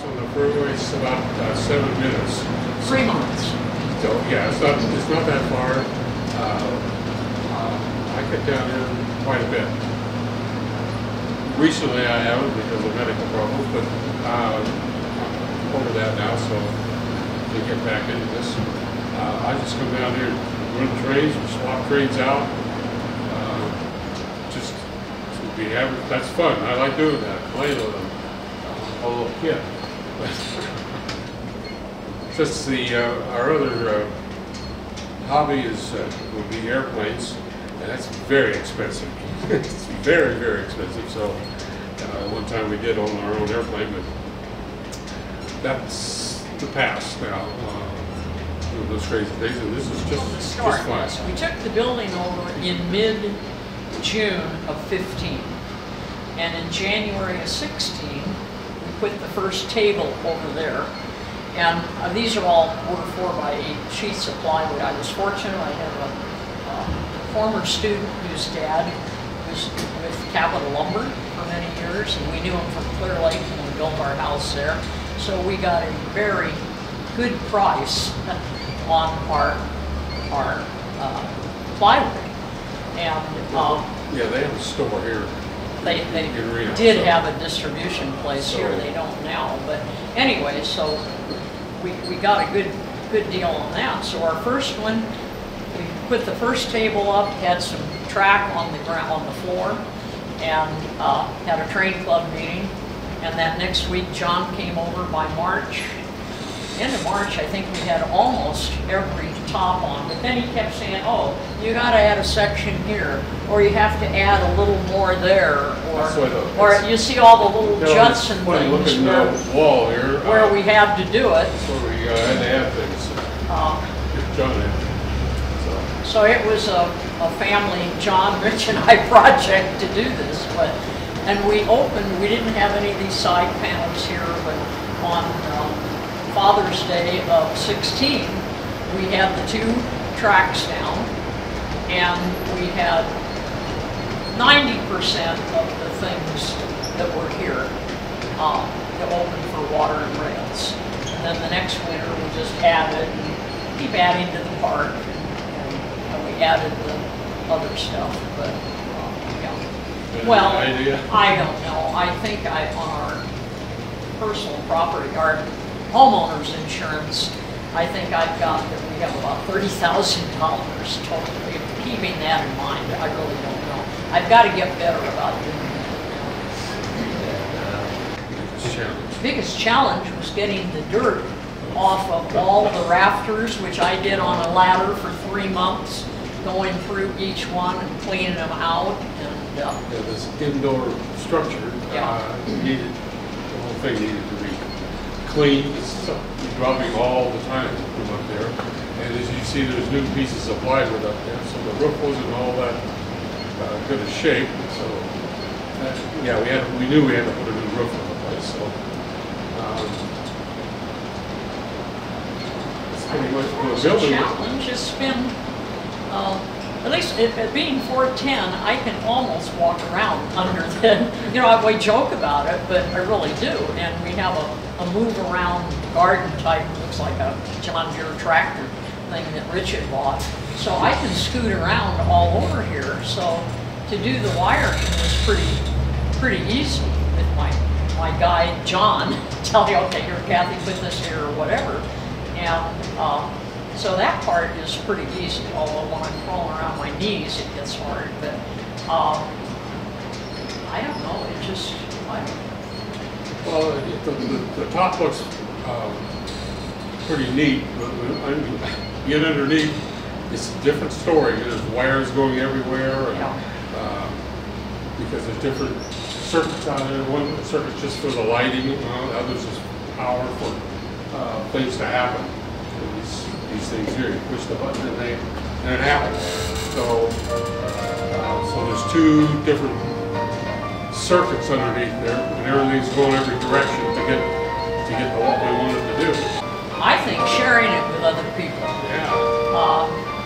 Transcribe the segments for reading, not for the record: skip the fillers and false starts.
On the freeway, it's about 7 minutes. 3 months. So yeah, it's not that far. I get down here quite a bit. Recently I haven't because of medical problems, but over that now, so to get back into this, I just come down here, run trains, or swap trains out. Just to be having, that's fun. I like doing that, playing with them. A little kid. Just our other hobby is would be airplanes, and that's very expensive. It's very, very expensive. So one time we did own our own airplane, but that's the past now. Doing those crazy things, and this is just fun. We took the building over in mid-June of 15, and in January of 16. Put the first table over there, and these are all 4x8 sheets of plywood. I was fortunate. I have a former student whose dad was with Capital Lumber for many years, and we knew him from Clear Lake when we built our house there. So we got a very good price on our plywood. And yeah, they have a store here. They did have a distribution place here. They don't now, but anyway, so we got a good deal on that. So our first one, we put the first table up, had some track on the ground on the floor, and had a train club meeting. And that next week, John came over by March. End of March, I think we had almost every top on, but then he kept saying, "Oh, you got to add a section here, or you have to add a little more there, or you see all the little juts and things wall here, where we have to do it." So we had to add things. So it was a family, John, Rich, and I project to do this, and we opened. We didn't have any of these side panels here, but on Father's Day of 16, we had the 2 tracks down, and we had 90% of the things that were here open for water and rails. And then the next winter we just added and keep adding to the park, and we added the other stuff. But yeah. Well, I don't know. I think on our personal property, our homeowner's insurance, I think I've got that we have about $30,000 totally. Keeping that in mind, I really don't know. I've got to get better about doing that. The biggest challenge was getting the dirt off of all the rafters, which I did on a ladder for 3 months, going through each one and cleaning them out. And yeah, this indoor structure needed, the whole thing needed to be clean. It's dropping all the time from up there, and as you see, there's new pieces of plywood up there, so the roof wasn't all that good a shape. So yeah, we knew we had to put a new roof on the place. So it's pretty much the building. The challenge has been, at least at being 4'10", I can almost walk around under the. You know, I joke about it, but I really do. And we have a move around garden type, looks like a John Deere tractor thing that Rich had bought. So I can scoot around all over here. So to do the wiring was pretty easy with my guy John tell you, okay, here Kathy, put this here or whatever. And so that part is pretty easy, although when I'm crawling around my knees it gets hard. But I don't know, it just, Well, the top looks pretty neat, but when you get underneath, it's a different story. There's wires going everywhere, and, because there's different circuits out there. One circuit's just for the lighting, others is power for things to happen. These things here, you push the button and it happens. So there's two different circuits underneath there, and everything's going every direction to get to what we want it to do. I think sharing it with other people. Yeah.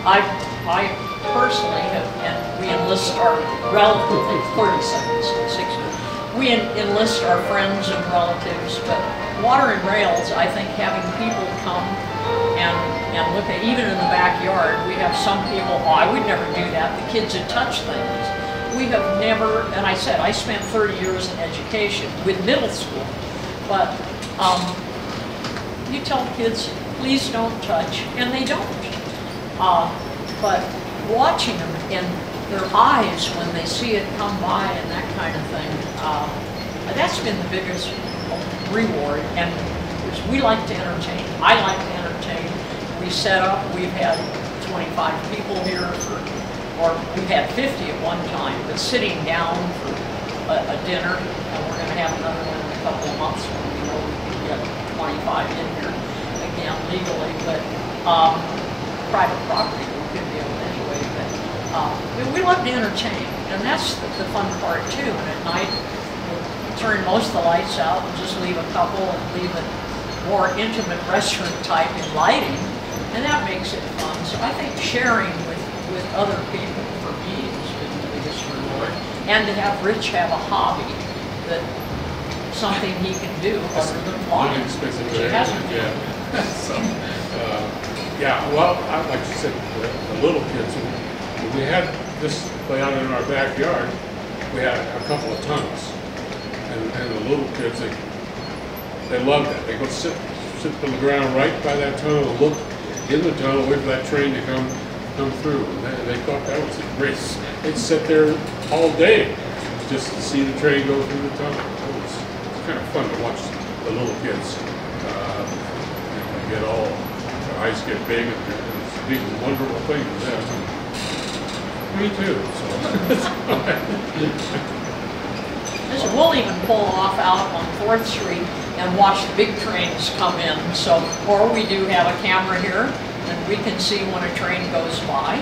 I personally have, and we enlist our relatives, 30 seconds, 60. We enlist our friends and relatives, but water and rails, I think having people come and look at, even in the backyard, we have some people, oh, I would never do that, the kids would touch things. We have never, and I said, I spent 30 years in education with middle school, but you tell kids, please don't touch, and they don't. But watching them in their eyes when they see it come by and that kind of thing, that's been the biggest reward. And we like to entertain. I like to entertain. We set up, we've had 25 people here or we've had 50 at one time, but sitting down for a dinner, and we're going to have another one in a couple of months when we know we can get 25 in here again legally, but private property we could be able anyway. But we love to entertain, and that's the fun part too. And at night, we'll turn most of the lights out and just leave a couple and leave it more intimate restaurant type in lighting, and that makes it fun. So I think sharing with other people for me has been the biggest reward. And to have Rich have a hobby that something he can do other than flying. So, yeah, well, like you said, the little kids, when we had this play out in our backyard, we had a couple of tunnels. And the little kids, they loved that. They go sit on the ground right by that tunnel, look in the tunnel, wait for that train to come through. And they thought that was a great. They'd sit there all day just to see the train go through the tunnel. It was kind of fun to watch the little kids. Get all, their eyes get big, and it's a big, wonderful thing to them. Me too. So we'll even pull off out on 4th Street and watch the big trains come in. So, or we do have a camera here, and we can see when a train goes by.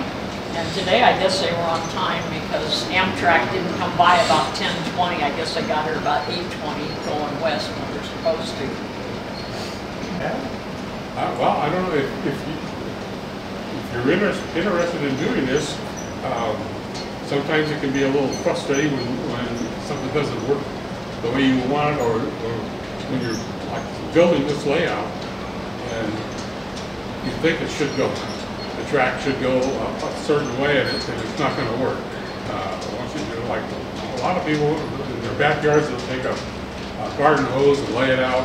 And today, I guess they were on time because Amtrak didn't come by about 10:20. I guess they got here about 8:20 going west when they're supposed to. Yeah. Well, I don't know if you're interested in doing this. Sometimes it can be a little frustrating when something doesn't work the way you want, or when you're like building this layout and you think it should go, the track should go a certain way, and it's not going to work. Once you do, like a lot of people in their backyards, they'll take a garden hose and lay it out,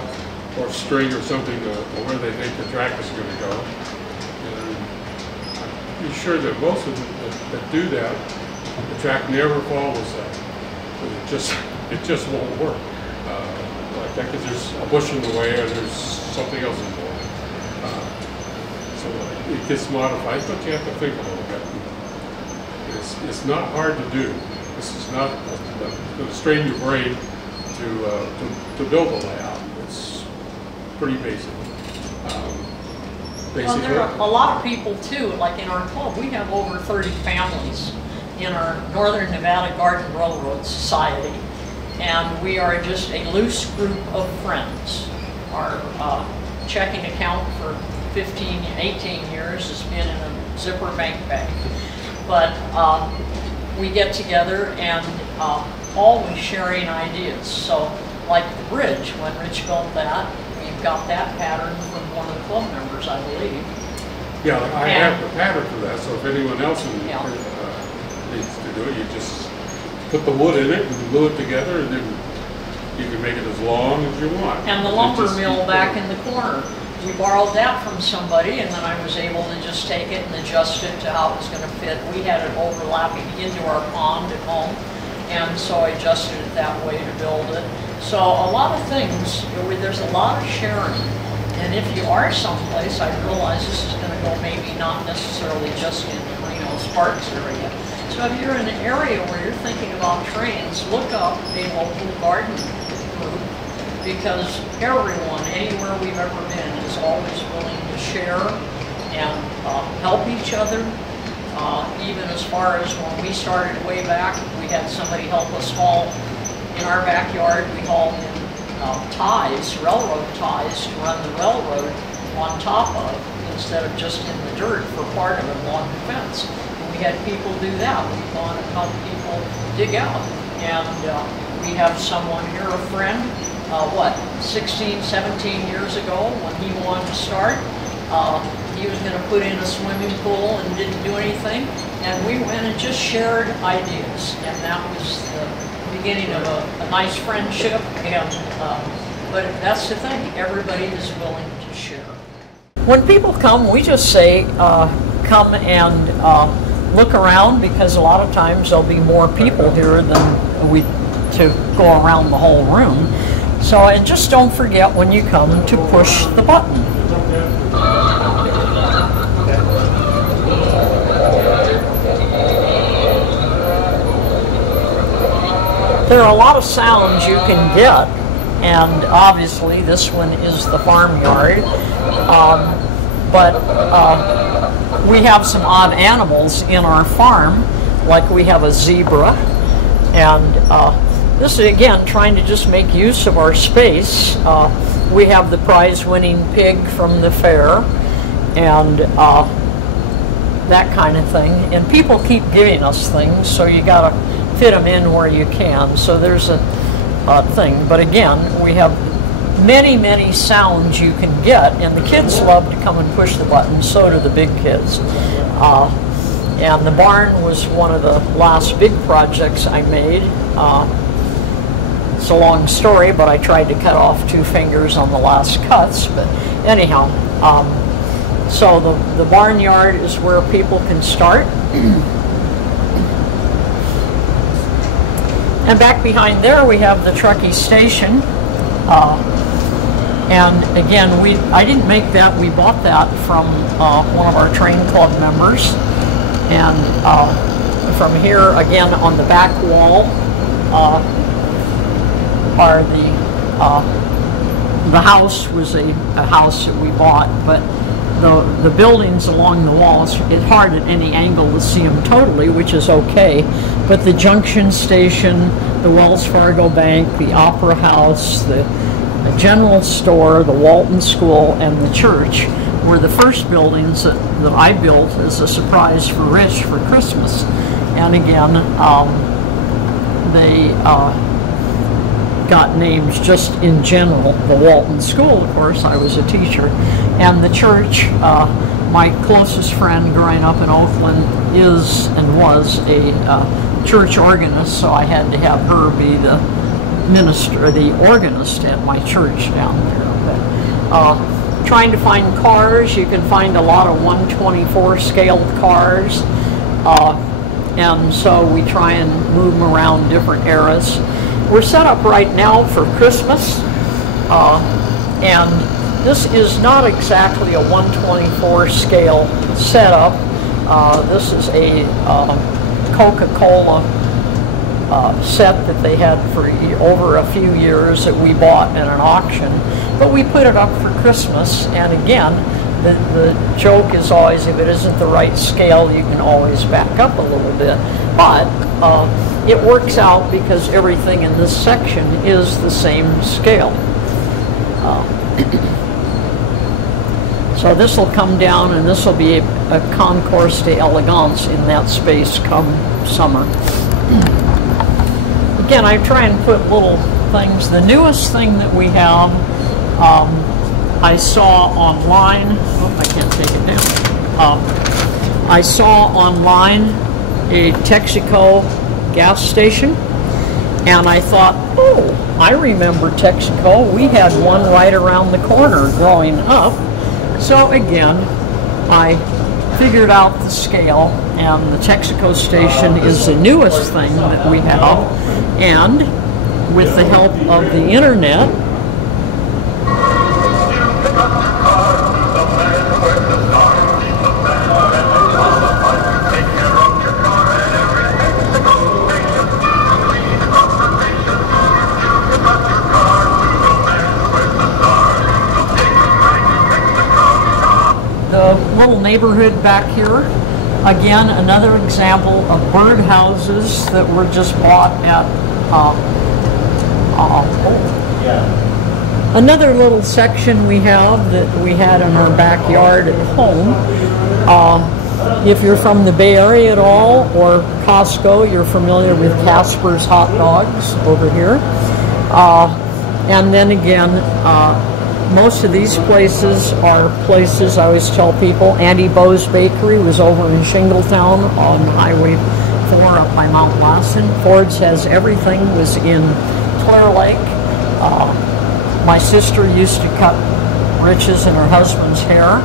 or string or something to where they think the track is going to go. And I'm pretty sure that most of them that do that, the track never follows that. It just won't work. Like that, because there's a bush in the way, or there's something else in the way. So it gets modified, but you have to think a little bit. It's not hard to do. This is not going to strain your brain to build a layout. It's pretty basic. Well, there are a lot of people too, like in our club, we have over 30 families in our Northern Nevada Garden Railroad Society, and we are just a loose group of friends. Our checking account for 15, 18 years has been in a zipper bank bag. But we get together and always sharing ideas. So like the bridge, when Rich built that, we've got that pattern from one of the club members, I believe. Yeah, I have the pattern for that, so if anyone else needs to do it, you just put the wood in it and glue it together, and then you can make it as long as you want. And the lumber mill back in the corner, we borrowed that from somebody, and then I was able to just take it and adjust it to how it was going to fit. We had it overlapping into our pond at home, and so I adjusted it that way to build it. So a lot of things, there's a lot of sharing. And if you are someplace, I realize this is going to go maybe not necessarily just in Sparks area. So if you're in an area where you're thinking about trains, look up a local garden group, because everyone, anywhere we've ever been, is always willing to share and help each other. Even as far as when we started way back, we had somebody help us haul in our backyard. We hauled in ties, railroad ties, to run the railroad on top of, instead of just in the dirt for part of it along the fence. And we had people do that. We've gone and helped people dig out. And we have someone here, a friend, 16, 17 years ago, when he wanted to start, he was going to put in a swimming pool and didn't do anything. And we went and just shared ideas. And that was the beginning of a nice friendship. And but that's the thing, everybody is willing to share. When people come, we just say, come and look around, because a lot of times there'll be more people here than to go around the whole room. So, and just don't forget when you come to push the button. There are a lot of sounds you can get, and obviously this one is the farmyard, but we have some odd animals in our farm, like we have a zebra, and this is again trying to just make use of our space. We have the prize-winning pig from the fair, and that kind of thing, and people keep giving us things, so you gotta fit them in where you can. So there's a thing, but again, we have many sounds you can get, and the kids love to come and push the button, so do the big kids. And the barn was one of the last big projects I made. It's a long story, but I tried to cut off 2 fingers on the last cuts, but anyhow, so the barnyard is where people can start. And back behind there we have the Truckee Station. And again, I didn't make that, we bought that from one of our train club members. And from here, again, on the back wall are the house was a house that we bought, but the buildings along the walls, it's hard at any angle to see them totally, which is okay. But the Junction Station, the Wells Fargo Bank, the Opera House, the General Store, the Walton School, and the church were the first buildings that I built as a surprise for Rich for Christmas. And again, they got names just in general. The Walton School, of course, I was a teacher. And the church, my closest friend growing up in Oakland is and was a church organist, so I had to have her be the minister, the organist at my church down there. But trying to find cars, you can find a lot of 124 scaled cars, and so we try and move them around different eras. We're set up right now for Christmas, and this is not exactly a 124 scale setup. This is a Coca-Cola set that they had for over a few years that we bought in an auction, but we put it up for Christmas. And again, the joke is always, if it isn't the right scale, you can always back up a little bit, but it works out because everything in this section is the same scale. So this will come down, and this will be a concours d'elegance in that space come summer. Again, I try and put little things. The newest thing that we have, I saw online. Oh, I can't take it down. I saw online a Texaco gas station, and I thought, oh, I remember Texaco. We had one right around the corner growing up. So again, I figured out the scale, and the Texaco station is the newest thing that we have, and with the help of the internet, the little neighborhood back here, again, another example of birdhouses that were just bought at another little section we have that we had in our backyard at home. If you're from the Bay Area at all, or Costco, you're familiar with Casper's hot dogs over here. And then again, most of these places are places, I always tell people, Auntie Bo's Bakery was over in Shingletown on Highway 4 up by Mount Lassen. Ford's Has Everything was in Clear Lake. My sister used to cut Rich's and her husband's hair.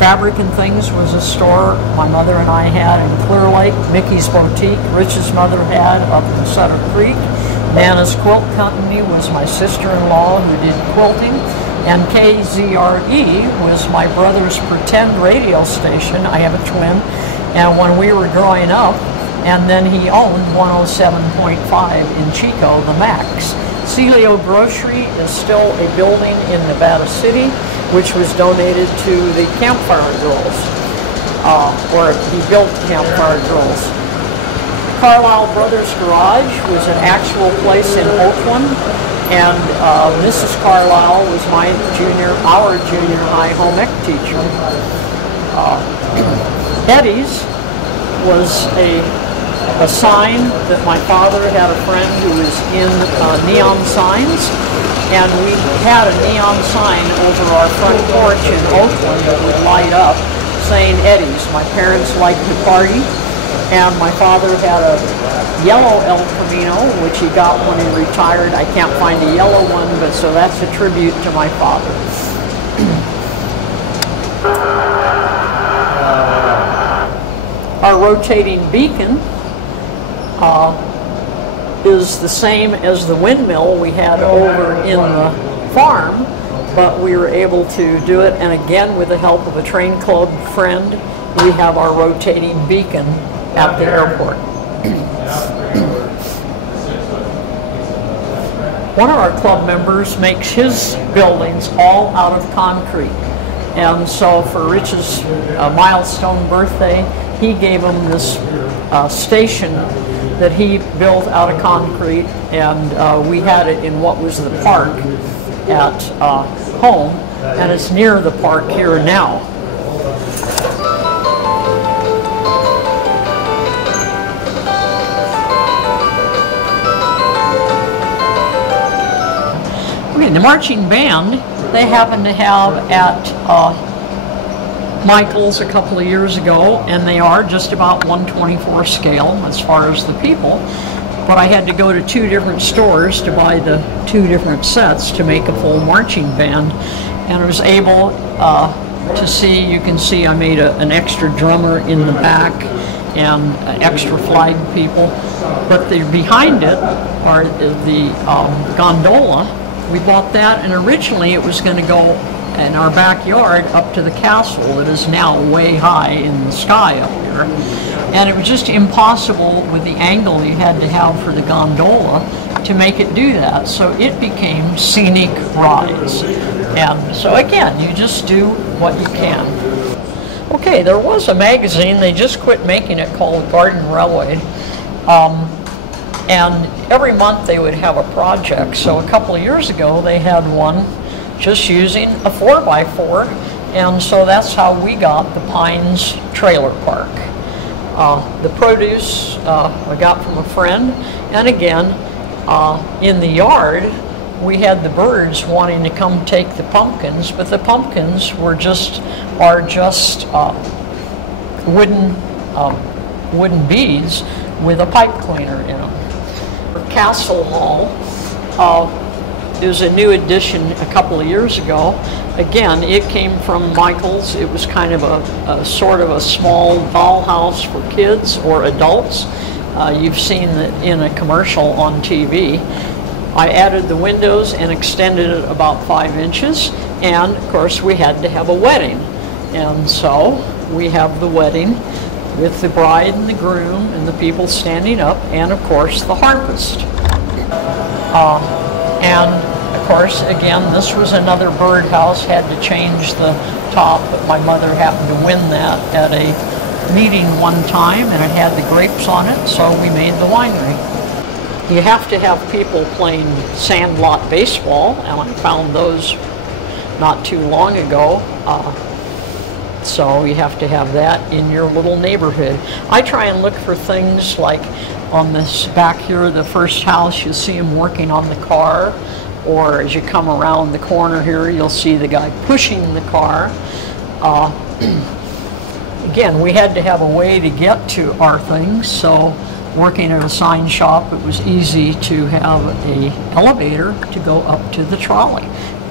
Fabric and Things was a store my mother and I had in Clear Lake. Mickey's Boutique, Rich's mother had up in Sutter Creek. Nana's Quilt Company was my sister-in-law who did quilting. And KZRE was my brother's pretend radio station. I have a twin. And when we were growing up, and then he owned 107.5 in Chico, the Max. Celio Grocery is still a building in Nevada City, which was donated to the Campfire Girls, or he built Campfire Girls. Carlisle Brothers Garage was an actual place in Oakland, and Mrs. Carlisle was our junior high home ec teacher. Eddie's was a sign that my father had a friend who was in neon signs, and we had a neon sign over our front porch in Oakland that would light up saying Eddie's. My parents liked to party, and my father had a yellow El Camino, which he got when he retired. I can't find a yellow one, but so that's a tribute to my father. Our rotating beacon is the same as the windmill we had over in the farm, but we were able to do it, and again with the help of a train club friend, we have our rotating beacon at the airport. One of our club members makes his buildings all out of concrete, and so for Rich's milestone birthday, he gave him this station that he built out of concrete, and we had it in what was the park at home, and it's near the park here now. Okay, the marching band, they happen to have at Michael's a couple of years ago, and they are just about 1/24 scale as far as the people, but I had to go to 2 different stores to buy the 2 different sets to make a full marching band, and I was able to see, you can see I made an extra drummer in the back and extra flag people, but behind it are the gondola. We bought that, and originally it was going to go in our backyard up to the castle that is now way high in the sky up here. And it was just impossible with the angle you had to have for the gondola to make it do that. So it became scenic rides. And so again, you just do what you can. Okay, there was a magazine, they just quit making it, called Garden Railway. And every month they would have a project. So a couple of years ago they had one just using a 4x4, and so that's how we got the Pines Trailer Park. The produce I got from a friend, and again in the yard we had the birds wanting to come take the pumpkins, but the pumpkins are just wooden beads with a pipe cleaner in them. Castle Hall is a new addition a couple of years ago, again, it came from Michael's. It was kind of a sort of a small dollhouse for kids or adults. You've seen it in a commercial on TV. I added the windows and extended it about 5 inches, and of course we had to have a wedding. And so we have the wedding with the bride and the groom and the people standing up, and of course the harpist. And of course, again, this was another birdhouse, had to change the top, but my mother happened to win that at a meeting one time, and it had the grapes on it, so we made the winery. You have to have people playing sandlot baseball, and I found those not too long ago. So you have to have that in your little neighborhood. I try and look for things like on this back here, the first house, you see him working on the car, or as you come around the corner here, you'll see the guy pushing the car. Again, we had to have a way to get to our things, so working at a sign shop, it was easy to have an elevator to go up to the trolley.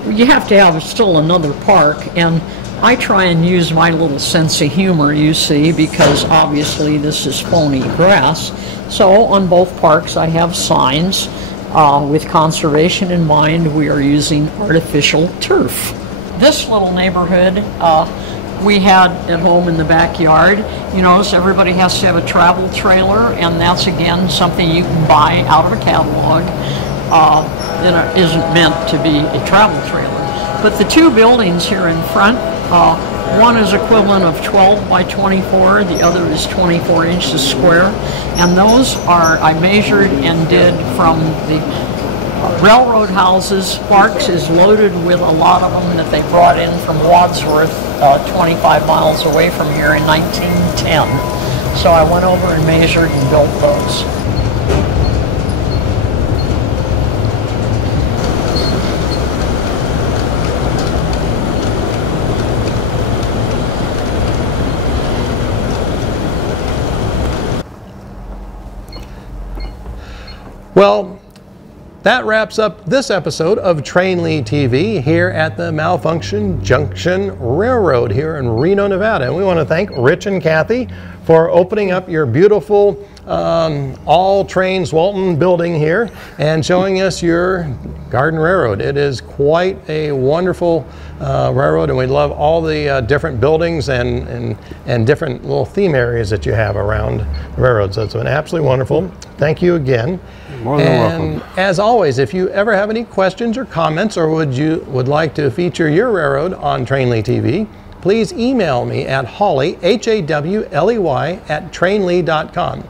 You have to have still another park, and I try and use my little sense of humor, you see, because obviously this is phony grass. So on both parks I have signs. With conservation in mind, we are using artificial turf. This little neighborhood we had at home in the backyard. You notice everybody has to have a travel trailer, and that's again something you can buy out of a catalog. It isn't meant to be a travel trailer. But the two buildings here in front, one is equivalent of 12 by 24, the other is 24 inches square, and those are, I measured and did from the railroad houses. Sparks is loaded with a lot of them that they brought in from Wadsworth, 25 miles away from here in 1910. So I went over and measured and built those. Well, that wraps up this episode of TRAINLI TV here at the Malfunction Junction Railroad here in Reno, Nevada. And we want to thank Rich and Kathy for opening up your beautiful all trains Walton building here and showing us your garden railroad. It is quite a wonderful railroad, and we love all the different buildings and different little theme areas that you have around the railroad. So it's been absolutely wonderful. Thank you again. More than welcome. As always, if you ever have any questions or comments, or would like to feature your railroad on TRAINLI TV, please email me at Hawley, H-A-W-L-E-Y, at trainli.com.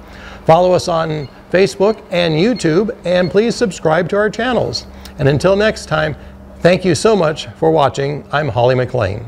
Follow us on Facebook and YouTube, and please subscribe to our channels. And until next time, thank you so much for watching. I'm Holly McLean.